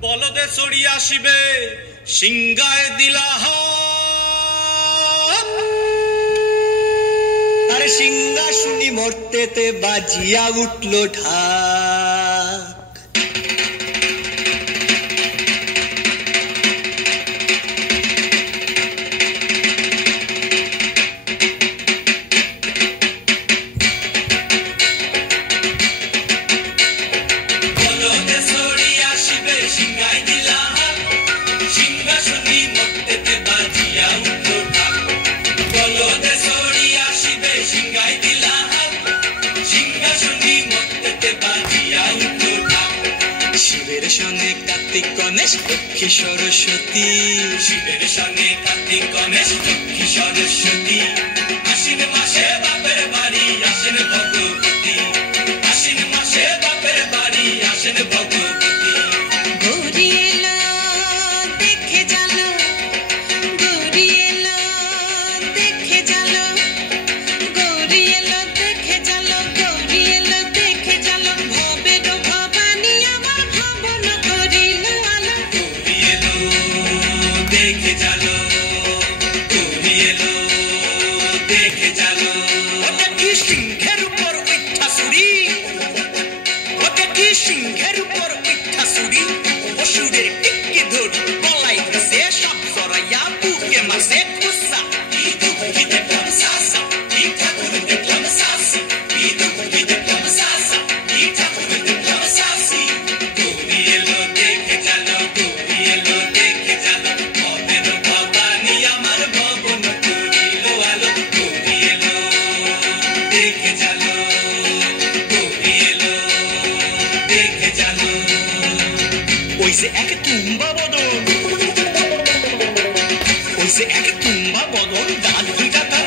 বলদে চড়ি আসিবে সিংগায় দিলা আরে সিংহা শুনি মরতেতে বাজিয়া উঠল ঢাক গণেশ লক্ষ্মী সরস্বতী শিবের সঙ্গে কার্তিক গণেশ লক্ষ্মী সরস্বতী আশ্বিন মাসে বাপের বাড়ি আসেন ভগবতী আশ্বিন মাসে বাপের বাড়ি আসেন ভগবতী গৌরী এলো দেখে জানো গৌরী এলো দেখে জানো গৌরী এলো দেখে জানো গৌরী এলো দেখে জানো ভবের ভবানী আমার ভবন করিল আলো গৌরী এলো দেখে জানো গৌরী এলো দেখে জানো ওটা কি সিংহের উপর উঠা সুরি ওটা কি সিংহের উপর উঠা সুরি অসুরের টিকি ধরি গলায় গেছে সব সরাইয়া বুকে মাসে খুসা কি দেখলাম সাসা কি ঠাকুর দেখলাম সাসি কি দেখলাম সাসা কি ঠাকুর দেখলাম সাসি গৌরী এলো দেখে জানো গৌরী এলো দেখে জানো ভবের ভবানী আমার ভবন করিল আলো গৌরী এলো দেখে জানো গৌরী এলো দেখে জানো ওই যে এক তুম্বা বদন ওই যে এক তুম্বা বদন দাঁত দুইটা তার